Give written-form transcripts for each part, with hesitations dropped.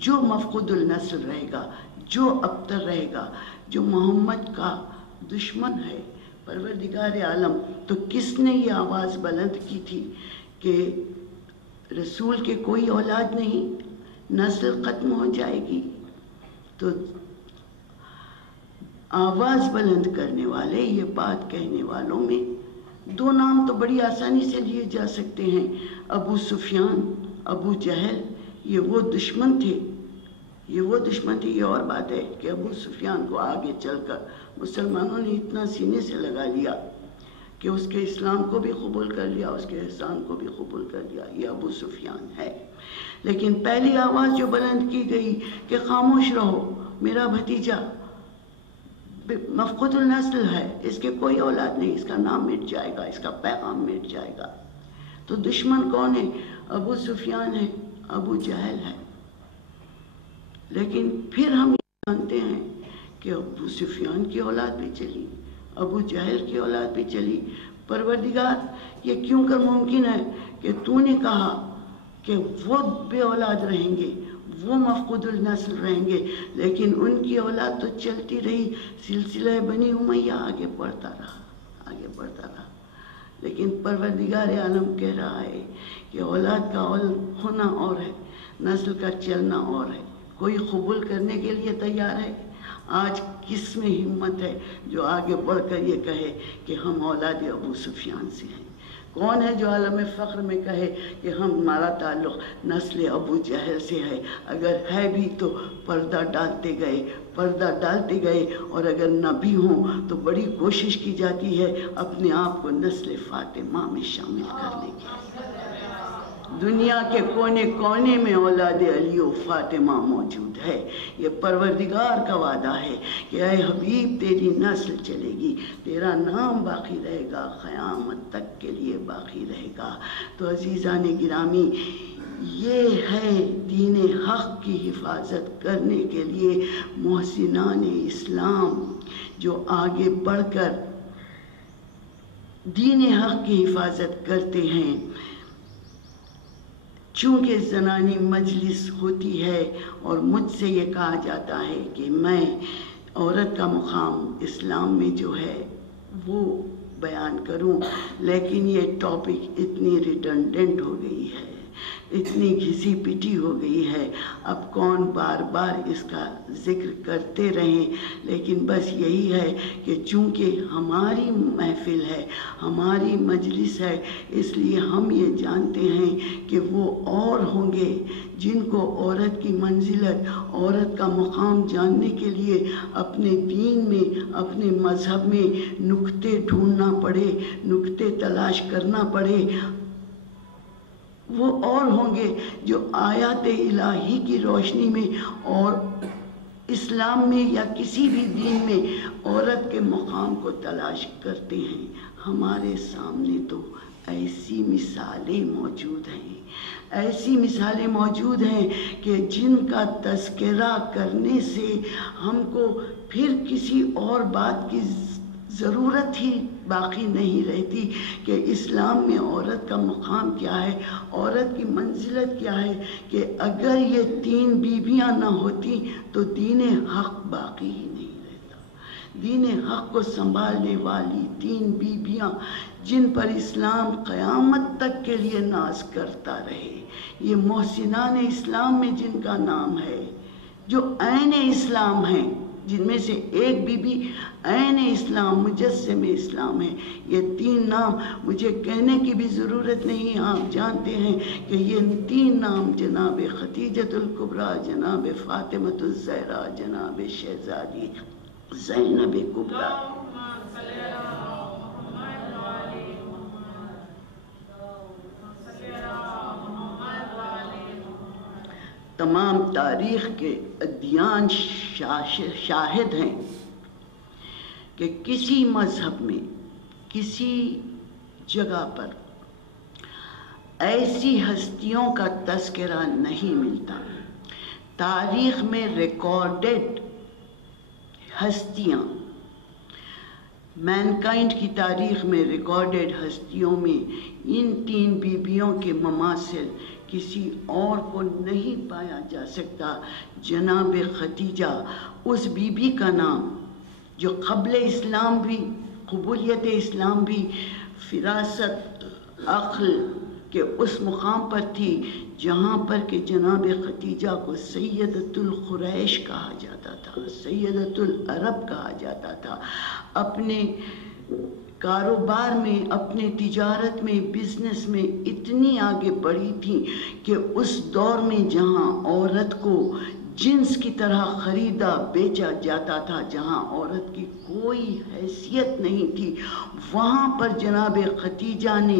جو مفقود النسل رہے گا، جو ابتر رہے گا، جو محمد کا دشمن ہے، پروردگار عالم، تو کس نے یہ آواز بلند کی تھی کہ رسول کے کوئی اولاد نہیں، نسل ختم ہو جائے گی؟ تو آواز بلند کرنے والے، یہ بات کہنے والوں میں دو نام تو بڑی آسانی سے لیے جا سکتے ہیں، ابو سفیان، ابو جہل۔ یہ وہ دشمن تھے، یہ اور بات ہے کہ ابو سفیان کو آگے چل کر مسلمانوں نے اتنا سینے سے لگا لیا کہ اس کے اسلام کو بھی قبول کر لیا، اس کے احسان کو بھی قبول کر لیا، یہ ابو سفیان ہے۔ لیکن پہلی آواز جو بلند کی گئی کہ خاموش رہو، میرا بھتیجا مفقود النسل ہے، اس کے کوئی اولاد نہیں، اس کا نام مٹ جائے گا، اس کا پیغام مٹ جائے گا۔ تو دشمن کون ہے؟ ابو سفیان ہے، ابو جہل ہے۔ لیکن پھر ہم یہ جانتے ہیں کہ ابو سفیان کی اولاد بھی چلی، ابو جہل کی اولاد بھی چلی۔ پروردگار، یہ کیوں کر ممکن ہے کہ تو نے کہا کہ وہ بے اولاد رہیں گے، وہ مفقود النسل رہیں گے، لیکن ان کی اولاد تو چلتی رہی، سلسلہ بنی امیہ آگے بڑھتا رہا۔ لیکن پروردگار عالم کہہ رہا ہے کہ اولاد کا ہونا اور ہے، نسل کا چلنا اور ہے۔ کوئی قبول کرنے کے لیے تیار ہے؟ آج کس میں ہمت ہے جو آگے بڑھ کر یہ کہے کہ ہم اولاد ابو سفیان سے ہیں؟ کون ہے جو عالم فخر میں کہے کہ ہمارا تعلق نسل ابو جہل سے ہے؟ اگر ہے بھی تو پردہ ڈالتے گئے، اور اگر نہ بھی ہوں تو بڑی کوشش کی جاتی ہے اپنے آپ کو نسل فاطمہ میں شامل کرنے کی۔ دنیا کے کونے کونے میں اولاد علی و فاطمہ موجود ہے۔ یہ پروردگار کا وعدہ ہے کہ اے حبیب، تیری نسل چلے گی، تیرا نام باقی رہے گا، قیامت تک کے لیے باقی رہے گا۔ تو عزیزان گرامی، یہ ہے دین حق کی حفاظت کرنے کے لیے محسنان اسلام جو آگے بڑھ کر دین حق کی حفاظت کرتے ہیں۔ چونکہ زنانی مجلس ہوتی ہے اور مجھ سے یہ کہا جاتا ہے کہ میں عورت کا مقام اسلام میں جو ہے وہ بیان کروں، لیکن یہ ٹاپک اتنی ریڈنڈنٹ ہو گئی ہے، اتنی گھسی پٹی ہو گئی ہے، اب کون بار بار اس کا ذکر کرتے رہیں۔ لیکن بس یہی ہے کہ چونکہ ہماری محفل ہے، ہماری مجلس ہے، اس لیے ہم یہ جانتے ہیں کہ وہ اور ہوں گے جن کو عورت کی منزلت، عورت کا مقام جاننے کے لیے اپنے دین میں، اپنے مذہب میں نکتے ڈھونڈنا پڑے، نکتے تلاش کرنا پڑے۔ وہ اور ہوں گے جو آیات الہی کی روشنی میں اور اسلام میں یا کسی بھی دین میں عورت کے مقام کو تلاش کرتے ہیں۔ ہمارے سامنے تو ایسی مثالیں موجود ہیں کہ جن کا تذکرہ کرنے سے ہم کو پھر کسی اور بات کی ضرورت ہی باقی نہیں رہتی کہ اسلام میں عورت کا مقام کیا ہے، عورت کی منزلت کیا ہے، کہ اگر یہ 3 بیویاں نہ ہوتی تو دین حق باقی ہی نہیں رہتا۔ دین حق کو سنبھالنے والی 3 بیویاں جن پر اسلام قیامت تک کے لیے ناز کرتا رہے، یہ محسنان اسلام میں جن کا نام ہے، جو عین اسلام ہیں، جن میں سے ایک بی بی عین اسلام، مجسم اسلام ہے۔ یہ 3 نام مجھے کہنے کی بھی ضرورت نہیں، آپ جانتے ہیں کہ یہ 3 نام جناب خدیجۃ الکبریٰ، جناب فاطمۃ الزہرا، جناب شہزادی زینب کبریٰ، تمام تاریخ کے ادیان شاہد ہیں کہ کسی مذہب میں، کسی جگہ پر ایسی ہستیوں کا تذکرہ نہیں ملتا۔ تاریخ میں ریکارڈڈ ہستیاں، مینکائنڈ کی تاریخ میں ریکارڈڈ ہستیوں میں ان 3 بیویوں کے مماثل کسی اور کو نہیں پایا جا سکتا۔ جناب خدیجہ اس بی بی کا نام جو قبل اسلام بھی، قبولیت اسلام بھی، فراست عقل کے اس مقام پر تھی جہاں پر کہ جناب خدیجہ کو سیدۃ القریش کہا جاتا تھا، سیدۃ العرب کہا جاتا تھا۔ اپنے کاروبار میں، اپنے تجارت میں، بزنس میں اتنی آگے بڑھی تھی کہ اس دور میں جہاں عورت کو جنس کی طرح خریدا بیچا جاتا تھا، جہاں عورت کی کوئی حیثیت نہیں تھی، وہاں پر جناب خدیجہ نے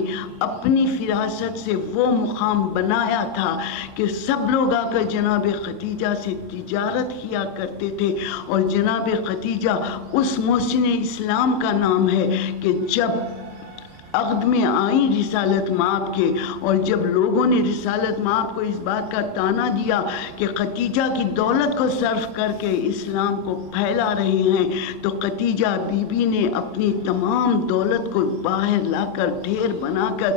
اپنی فراست سے وہ مقام بنایا تھا کہ سب لوگ آ کر جناب خدیجہ سے تجارت کیا کرتے تھے۔ اور جناب خدیجہ اس محسن اسلام کا نام ہے کہ جب عقد میں آئیں رسالت مآب کے، اور جب لوگوں نے رسالت مآب کو اس بات کا طعنہ دیا کہ خدیجہ کی دولت کو صرف کر کے اسلام کو پھیلا رہے ہیں، تو خدیجہ بی بی نے اپنی تمام دولت کو باہر لا کر ڈھیر بنا کر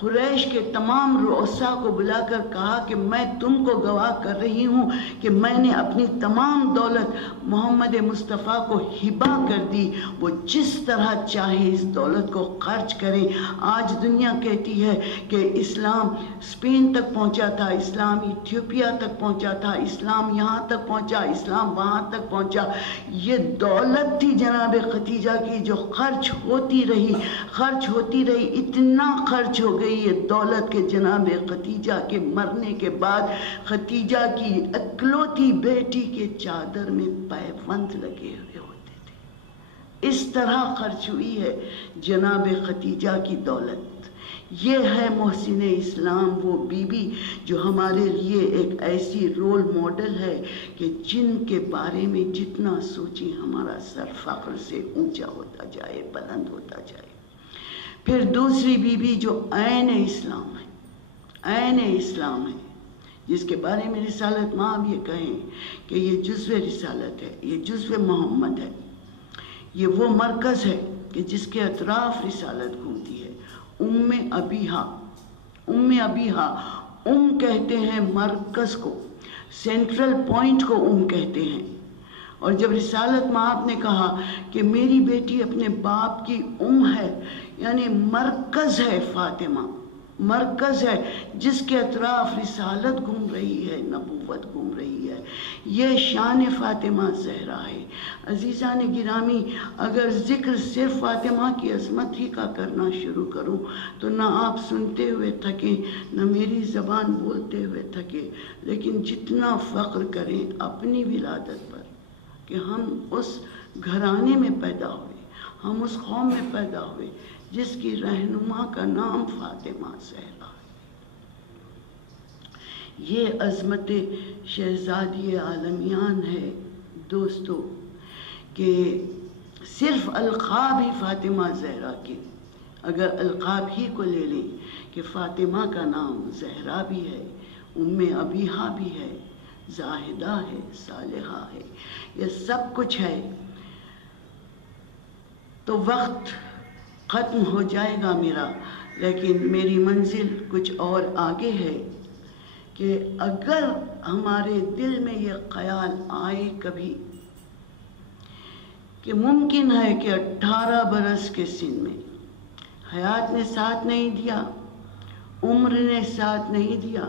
قریش کے تمام رؤساء کو بلا کر کہا کہ میں تم کو گواہ کر رہی ہوں کہ میں نے اپنی تمام دولت محمد مصطفیٰ کو ہبہ کر دی، وہ جس طرح چاہے اس دولت کو خرچ کریں۔ آج دنیا کہتی ہے کہ اسلام اسپین تک پہنچا تھا، اسلام ایتھیوپیا تک پہنچا تھا، اسلام یہاں تک پہنچا، اسلام وہاں تک پہنچا۔ یہ دولت تھی جناب خدیجہ کی جو خرچ ہوتی رہی، اتنا خرچ ہو گئی یہ دولت کہ جناب خدیجہ کے مرنے کے بعد خدیجہ کی اکلوتی بیٹی کے چادر میں پیوند لگے ہوئے ہوتے تھے۔ اس طرح خرچ ہوئی ہے جناب خدیجہ کی دولت۔ یہ ہے محسن اسلام، وہ بی بی جو ہمارے لیے ایک ایسی رول ماڈل ہے کہ جن کے بارے میں جتنا سوچیں ہمارا سر فخر سے اونچا ہوتا جائے، بلند ہوتا جائے۔ پھر دوسری بی بی جو عین اسلام ہے، جس کے بارے میں رسالت مآب یہ کہیں کہ یہ جزو رسالت ہے، یہ جزو محمد ہے، یہ وہ مرکز ہے کہ جس کے اطراف رسالت گھومتی ہے۔ ام ابیہا، کہتے ہیں مرکز کو، سینٹرل پوائنٹ کو کہتے ہیں۔ اور جب رسالت مآب نے کہا کہ میری بیٹی اپنے باپ کی ہے، یعنی مرکز ہے، فاطمہ مرکز ہے جس کے اطراف رسالت گھوم رہی ہے، نبوت گھوم رہی ہے، یہ شان فاطمہ زہرا ہے۔ عزیزان گرامی، اگر ذکر صرف فاطمہ کی عظمت ہی کا کرنا شروع کروں تو نہ آپ سنتے ہوئے تھکیں، نہ میری زبان بولتے ہوئے تھکے، لیکن جتنا فخر کریں اپنی ولادت پر کہ ہم اس گھرانے میں پیدا ہوئے، ہم اس قوم میں پیدا ہوئے جس کی رہنما کا نام فاطمہ زہرا ہے۔ یہ عظمت شہزادی عالمیان ہے دوستو کہ صرف القاب ہی فاطمہ زہرا کے، اگر القاب ہی کو لے لیں کہ فاطمہ کا نام زہرا بھی ہے، ام ابیہا بھی ہے، زاہدہ ہے، صالحہ ہے، یہ سب کچھ ہے، تو وقت ختم ہو جائے گا میرا، لیکن میری منزل کچھ اور آگے ہے کہ اگر ہمارے دل میں یہ خیال آئے کبھی کہ ممکن ہے کہ 18 برس کے سن میں حیات نے ساتھ نہیں دیا، عمر نے ساتھ نہیں دیا،